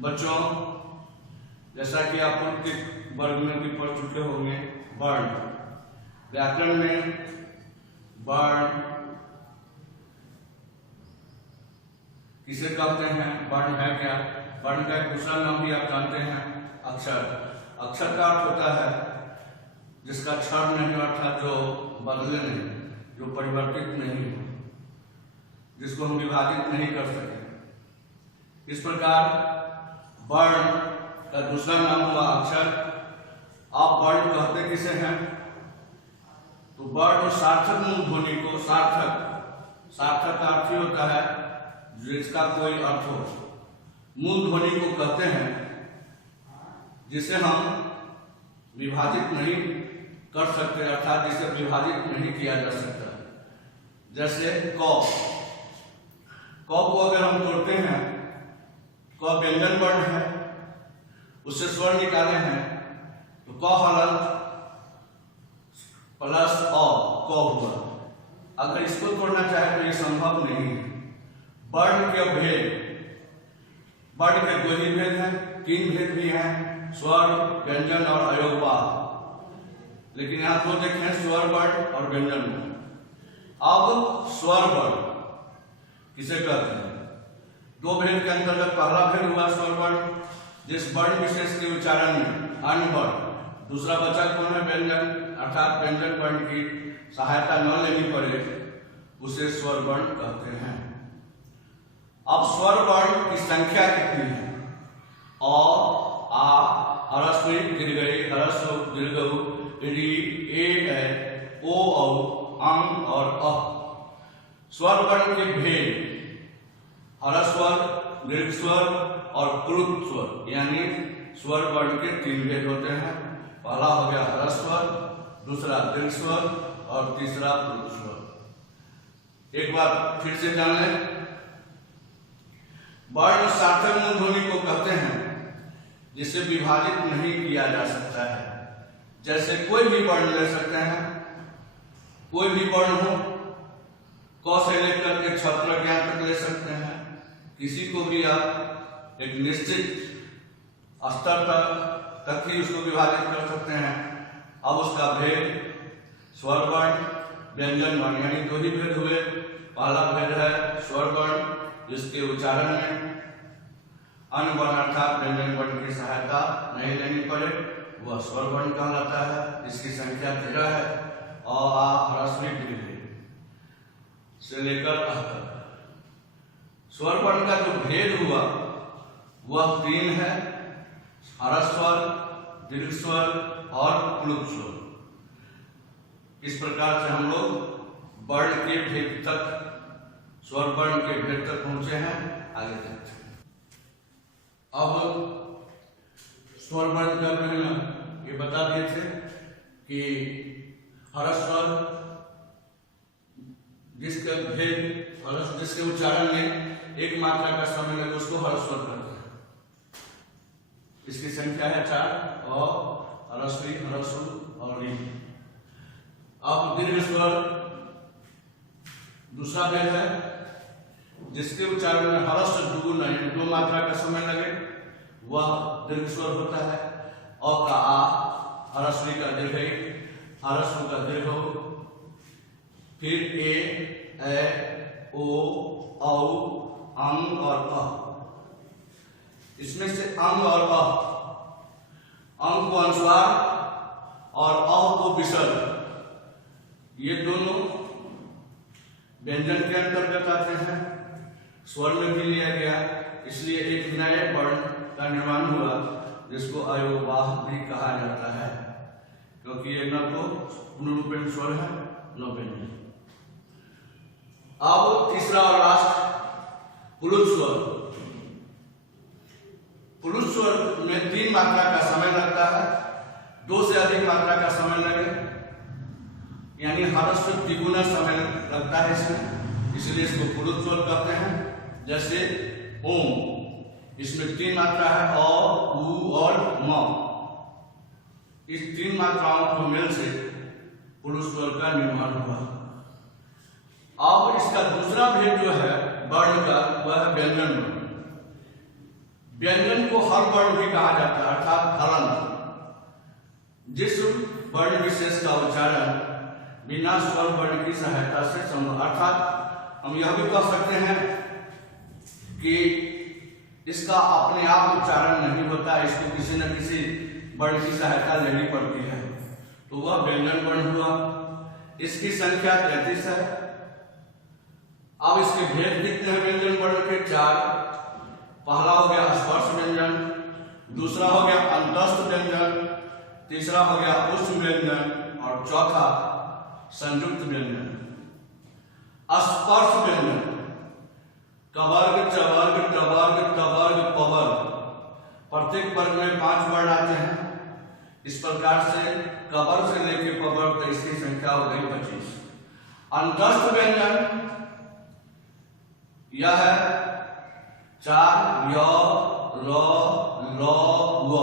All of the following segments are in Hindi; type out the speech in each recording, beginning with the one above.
बच्चों, जैसा कि आप पूर्व वर्ग में भी पढ़ चुके होंगे, वर्ण व्याकरण में वर्ण किसे कहते हैं? वर्ण है क्या? वर्ण का एक दूसरा नाम भी आप जानते हैं, अक्षर। अक्षर का अर्थ होता है जिसका क्षण नहीं, अर्थात जो बदले नहीं, जो परिवर्तित नहीं हो, जिसको हम विभाजित नहीं कर सके। इस प्रकार वर्ण का दूसरा नाम हुआ अक्षर। आप वर्ण कहते किसे हैं? तो वर्ण सार्थक मूल ध्वनि को, सार्थक का अर्थ ही होता है जिसका कोई अर्थ हो। मूल ध्वनि को कहते हैं जिसे हम विभाजित नहीं कर सकते, अर्थात जिसे विभाजित नहीं किया जा सकता। जैसे क को अगर हम तोड़ते हैं, क व्यंजन वर्ण है, उससे स्वर निकाले हैं तो क हलंत प्लस अ क हुआ। अगर इसको तोड़ना चाहे तो ये संभव नहीं है। वर्ण के भेद, वर्ण के दो ही भेद हैं, तीन भेद भी हैं, स्वर, व्यंजन और अयोगवाद। लेकिन यहाँ दो देखें, स्वर वर्ण और व्यंजन वर्ण। अब स्वर वर्ण किसे कहते हैं? दो भेद के अंतर्गत पहला भेद हुआ स्वर वर्ण, जिस वर्ण विशेष के उच्चारण में अन्य वर्ण, दूसरा बचा कौन है? व्यंजन, अर्थात व्यंजन वर्ण की सहायता न लेनी पड़े, उसे स्वर वर्ण कहते हैं। अब स्वर वर्ण की संख्या कितनी है? अ, आ, ह्रस्व दीर्घई, ह्रस्व दीर्घऊ, ऋ, ए, ओ, औ, अं और अ। स्वर वर्ण के भेद ह्रस्व स्वर, दीर्घ स्वर और प्लुत स्वर, यानी स्वर वर्ण के तीन भेद होते हैं। पहला हो गया ह्रस्व स्वर, दूसरा दीर्घ स्वर और तीसरा प्लुत स्वर। एक बार फिर से जान लें, वर्ण सार्थक मूल ध्वनि को कहते हैं जिसे विभाजित नहीं किया जा सकता है। जैसे कोई भी वर्ण ले सकते हैं, कोई भी वर्ण हो, क से लेकर के छ ज्ञान तक ले सकते हैं। किसी को भी आप एक निश्चित स्तर तक ही उसको विभाजित कर सकते हैं। अब उसका भेद स्वर वर्ण, व्यंजन वर्ण, यानी दो ही भेद हुए। पहला भेद है स्वर वर्ण, जिसके उच्चारण में अन्य वर्ण अर्थात व्यंजन वर्ण की सहायता नहीं लेनी पड़े, वह स्वर वर्ण कहलाता है। इसकी संख्या 13 है। अ, आ, ह्रस्व दीर्घ से लेकर अ तक। स्वर वर्ण का जो भेद हुआ वह 3 है, ह्रस्व स्वर, दीर्घ स्वर और प्लुत स्वर। इस प्रकार से हम लोग वर्ण के भेद तक, स्वर वर्ण के भेद तक पहुंचे हैं। आगे देखते हैं। अब स्वर वर्ण का हम ये बता दिए थे कि ह्रस्व स्वर जिसका भेद, जिसके उच्चारण में एक मात्रा का समय लगे, उसको ह्रस्व स्वर कहते हैं। इसकी संख्या है 4 और ह्रस्व, ह्रस्व और ऋ। अब दीर्घ स्वर दूसरा भेद है जिसके उच्चारण में ह्रस्व दुगुना यानी 2 मात्रा का समय लगे, वह दीर्घ स्वर होता है। अ का आ, ह्रस्व का दीर्घ, ह्रस्व का दीर्घ, फिर ए, ओ, औ, अंग और अ। इसमें से अंग और अ, अंग को अनुस्वार और अ को विसर्ग, ये दोनों व्यंजन के अंतर्गत आते हैं। स्वर में भी लिया गया, इसलिए एक नए वर्ण का निर्माण हुआ जिसको अयोगवाह भी कहा जाता है, क्योंकि ये न तो पुनरुपेण स्वर है न व्यंजन। अब तीसरा और लास्ट प्लुत स्वर। प्लुत स्वर में 3 मात्रा का समय लगता है। 2 से अधिक मात्रा का समय लगे, यानी ह्रस्व द्विगुना समय लगता है इसमें, इसलिए इसको प्लुत स्वर कहते हैं। जैसे ओम, इसमें 3 मात्रा है, अ, उ और म। इस 3 मात्राओं को मेल से प्लुत स्वर का निर्माण हुआ। अब इसका दूसरा भेद जो है वर्ण का, वह व्यंजन वर्ण। व्यंजन को हर वर्ण भी कहा जाता है, अर्थात हलंत। जिस वर्ण विशेष का उच्चारण बिना स्वर वर्ण की सहायता से संभव, अर्थात हम यह भी कह सकते हैं कि इसका अपने आप उच्चारण नहीं होता, इसको किसी न किसी वर्ण की सहायता लेनी पड़ती है, तो वह व्यंजन वर्ण हुआ। इसकी संख्या 33 है। अब इसके भेद कितने हैं व्यंजन वर्ण के? 4। पहला हो गया स्पर्श व्यंजन, दूसरा हो गया अंतस्थ व्यंजन, तीसरा हो गया ऊष्म व्यंजन और चौथा संयुक्त व्यंजन। स्पर्श व्यंजन कवर्ग, चवर्ग, टवर्ग, तवर्ग, पवर्ग, प्रत्येक वर्ग में 5 वर्ण आते हैं। इस प्रकार से कवर्ग से लेकर पवर्ग तक इसकी संख्या हो गई 25। अंतस्थ व्यंजन यह है 4 य, र, ल, व।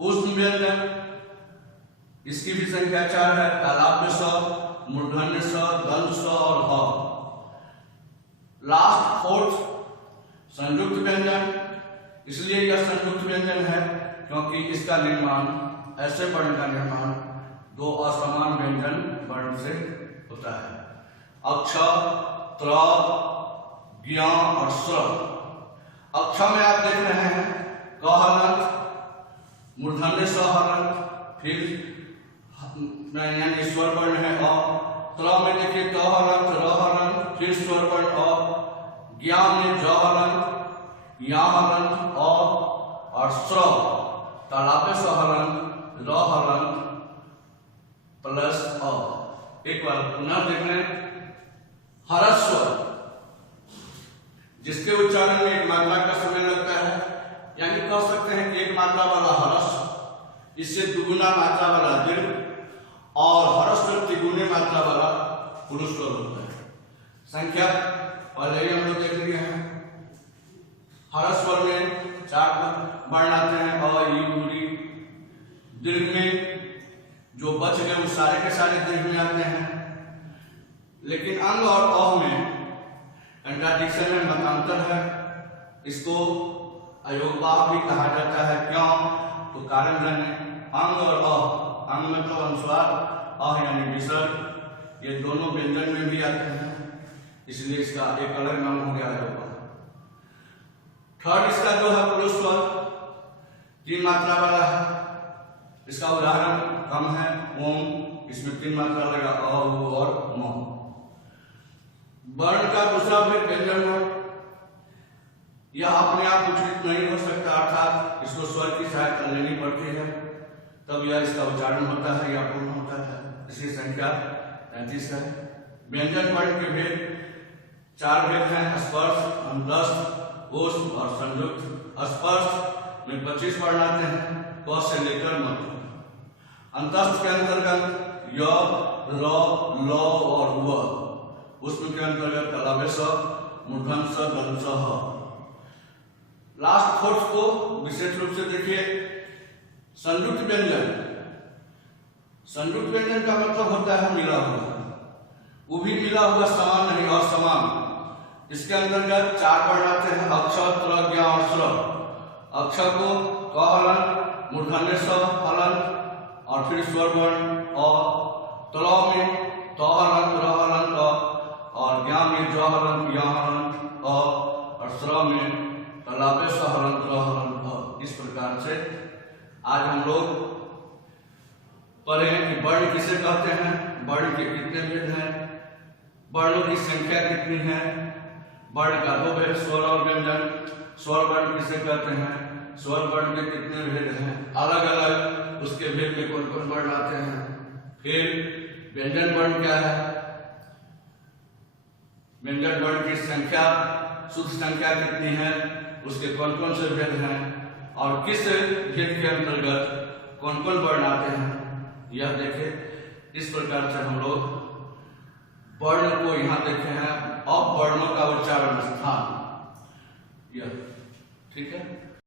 ऊष्म व्यंजन इसकी भी संख्या 4 है, तालाब्य स, मूर्धन्य स, दंत स और ह। लास्ट 4th संयुक्त व्यंजन, इसलिए यह संयुक्त व्यंजन है क्योंकि इसका निर्माण, ऐसे वर्ण का निर्माण 2 असमान व्यंजन वर्ण से होता है। अक्ष, त्र, ज्ञ और स्र। अक्ष में आप देख रहे हैं क हलंत, मूर्धन्य स हलंत, फिर यानी स्वर वर्ण है अ। त्र में देखिए क हलंत, र हलंत, फिर स्वर वर्ण अ। ज्ञ में ज हलंत, या हलंत, अ और स्र तालाब्य स हलंत, र हलंत प्लस अ। एक बार पुनः देख लें। ह्रस्व जिसके उच्चारण में एक मात्रा का समय लगता है, यानी कह सकते हैं कि एक मात्रा वाला ह्रस्व, इससे दुगुना मात्रा वाला दीर्घ और ह्रस्व त्रिगुणी मात्रा वाला पुरुष स्वर होता है। संख्या पहले ही हम लोग देख लिए हैं। ह्रस्व स्वर में 4 वर्ण आते हैं, अ, ई, उ, री। दीर्घ में जो बच गए वो सारे के सारे दीर्घ में आते हैं, लेकिन अंग और अ में कंट्राडिक्शन में मतांतर है। इसको अयोगवाह भी कहा जाता है। क्यों? तो कारण जाने। अंग और अ, अंग मतलब अनुस्वार, अ यानी विसर्ग, ये दोनों व्यंजन में भी आते हैं, इसलिए इसका एक अलग नाम हो गया है। 3rd इसका जो है पुरुष स्वर 3 मात्रा वाला है। इसका उदाहरण कम है, ओम, इसमें 3 मात्रा लगा, अ, उ और म। वर्ण का दूसरा भेद व्यंजन वर्ण, यह अपने आप उच्चारित नहीं हो सकता, अर्थात इसको स्वर की सहायता लेनी पड़ती है, तब यह इसका उच्चारण होता है या पूर्ण होता है। इसकी संख्या 33 है। व्यंजन वर्ण के भेद 4 भेद हैं, स्पर्श, अंतस्थ, ऊष्म और संयुक्त। स्पर्श में 25 वर्ण आते हैं, क से लेकर म। अंतस्थ के अंतर्गत य, र, ल और व। ऊष्म के अंतर्गत तालाब्य स, मूर्धन्य स, दंत स, ह। लास्ट 4th को विशेष रूप से देखिए, संयुक्त व्यंजन। संयुक्त व्यंजन का मतलब होता है मिला हुआ, वो भी मिला हुआ, समान नहीं, असमान। इसके अंतर्गत 4 वर्ण आते हैं, अक्ष, त्र, ज्ञ और स्र। अक्ष को क हलंत, मूर्धन्य स हलंत और फिर स्वर वर्ण अ। त्र में त हलंत, र हलंत, अ और ज्ञ में ज हलंत, य हलंत, अ और स्र में तालाब्य स हलंत, र हलंत, अ। इस प्रकार से आज हम लोग पढ़े कि वर्ण किसे कहते हैं, वर्ण के कितने भेद हैं, वर्णों की संख्या कितनी है, वर्ण का 2 भेद स्वर और व्यंजन, स्वर वर्ण किसे कहते हैं, स्वर वर्ण के कितने भेद हैं, अलग अलग उसके भेद में कौन कौन वर्ण आते हैं। फिर व्यंजन वर्ण क्या है, व्यंजन वर्ण की संख्या, शुद्ध संख्या कितनी है, उसके कौन कौन से भेद हैं और किस भेद के अंतर्गत कौन कौन वर्ण आते हैं, यह देखें। इस प्रकार से हम लोग वर्ण को यहाँ देखे हैं, अब वर्णों का उच्चारण स्थान, यह ठीक है।